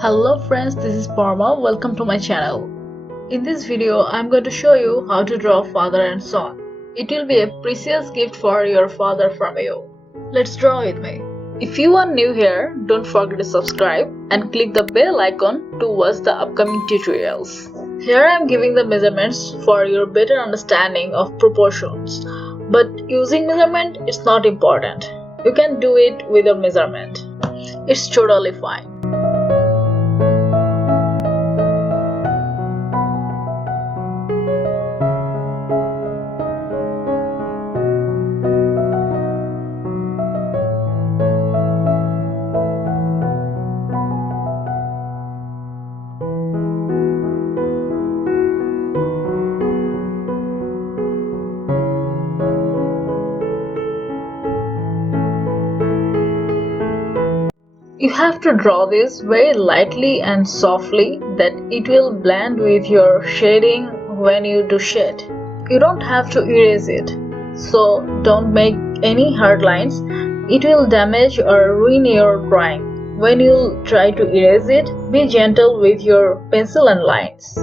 Hello friends, this is Parma. Welcome to my channel. In this video, I'm going to show you how to draw father and son. It will be a precious gift for your father from you. Let's draw with me. If you are new here, don't forget to subscribe and click the bell icon to watch the upcoming tutorials. Here I am giving the measurements for your better understanding of proportions. But using measurement is not important. You can do it with a measurement. It's totally fine. You have to draw this very lightly and softly that it will blend with your shading when you do shade. You don't have to erase it, so don't make any hard lines. It will damage or ruin your drawing. When you try to erase it, be gentle with your pencil and lines.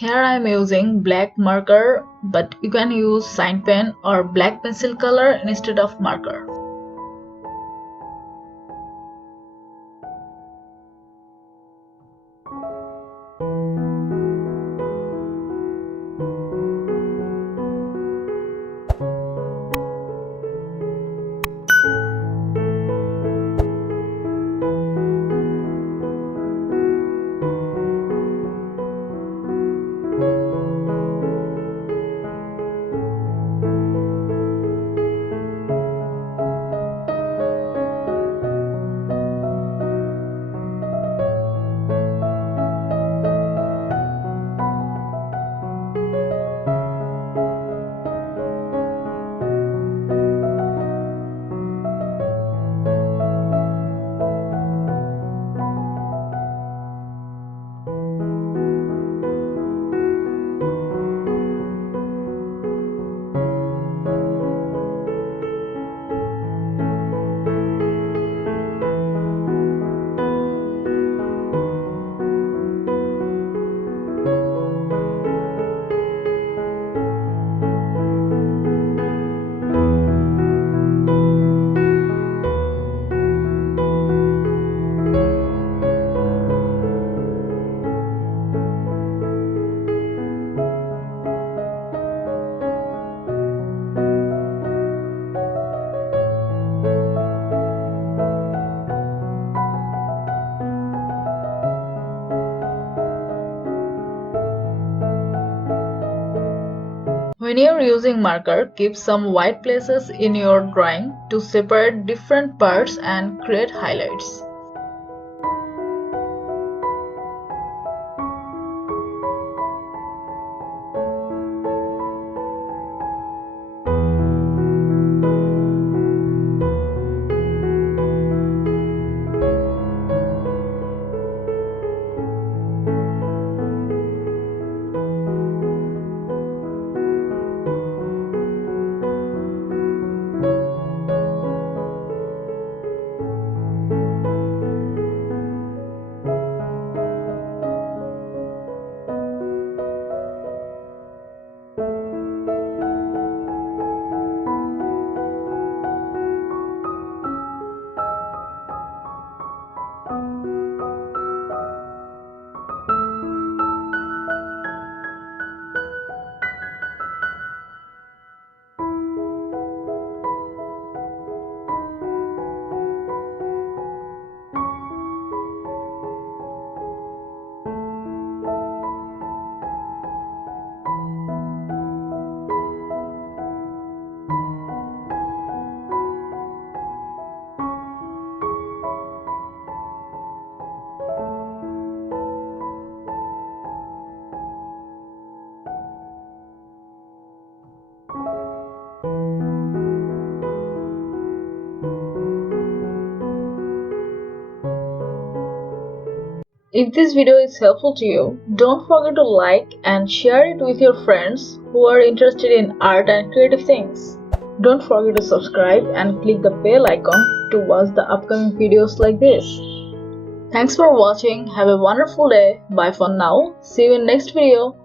Here I am using black marker, but you can use sign pen or black pencil color instead of marker. When you're using marker, keep some white places in your drawing to separate different parts and create highlights. If this video is helpful to you, don't forget to like and share it with your friends who are interested in art and creative things. Don't forget to subscribe and click the bell icon to watch the upcoming videos like this. Thanks for watching. Have a wonderful day. Bye for now. See you in next video.